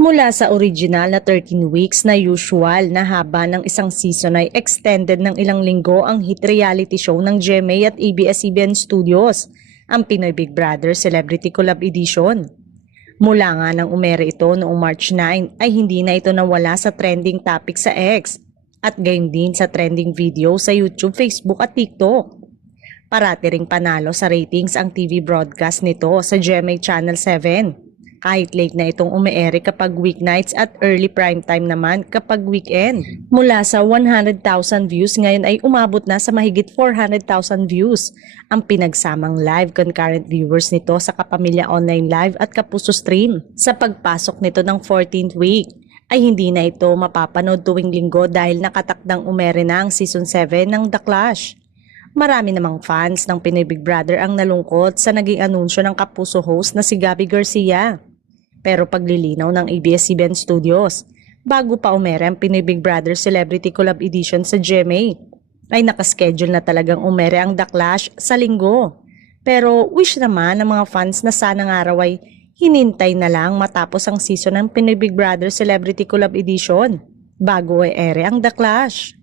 Mula sa original na 13 weeks na usual na haba ng isang season ay extended ng ilang linggo ang hit reality show ng GMA at ABS-CBN Studios, ang Pinoy Big Brother Celebrity Collab Edition. Mula nga nang umere ito noong March 9 ay hindi na ito nawala sa trending topic sa X at gayon din sa trending video sa YouTube, Facebook at TikTok. Parati ring panalo sa ratings ang TV broadcast nito sa GMA Channel 7. Kahit late na itong umeere kapag weeknights at early prime time naman kapag weekend. Mula sa 100,000 views ngayon ay umabot na sa mahigit 400,000 views ang pinagsamang live concurrent viewers nito sa Kapamilya Online Live at Kapuso Stream. Sa pagpasok nito ng 14th week ay hindi na ito mapapanood tuwing linggo dahil nakatakdang umere na ang season 7 ng The Clash. Marami namang fans ng Pinoy Big Brother ang nalungkot sa naging anunsyo ng Kapuso host na si Gabby Garcia. Pero paglilinaw ng ABS-CBN Studios, bago pa umere ang Pinoy Big Brother Celebrity Collab Edition sa GMA, ay nakaschedule na talagang umere ang The Clash sa linggo. Pero wish naman ng mga fans na sana ng araw ay hinintay na lang matapos ang season ng Pinoy Big Brother Celebrity Collab Edition bago ay ere ang The Clash.